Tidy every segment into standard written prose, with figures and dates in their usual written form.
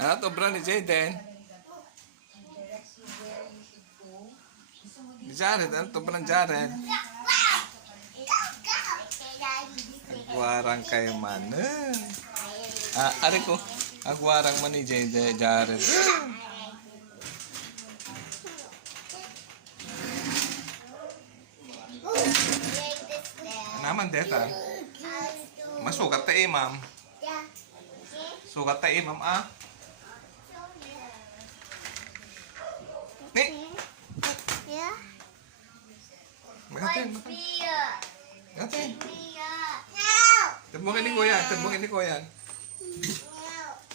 Ano to bro ni Jayden? Ni Jared, ano to bro ng Jared? Agwarang kay man. Ari ko. Agwarang man ni Jayden, Jared. Naman deta. Masukat ta ma'am. Sukat ta ma'am Ni. Magatin. Magatin. Tebungin ni kuya, tebungin ni kuya.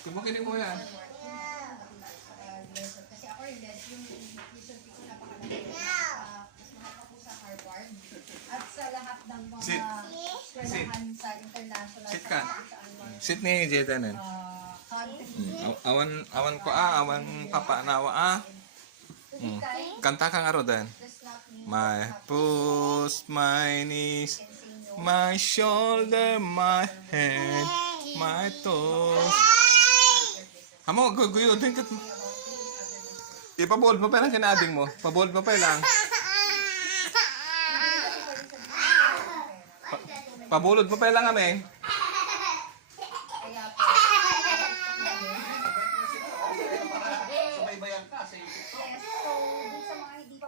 Tebungin ni kuya. At sa lahat ng mga Sit. sa international Sit ka. Sit ni Jayden. Awan ko awan papa nawa Kanta kang aro dan. My pulse, my knees, my shoulder, my head, my toes. Amo, guyo din kat. Ipabold mo pa lang kinading mo. Pabold mo pa lang. Pabulod mo pa lang kami.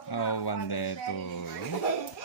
Oh, one day, two.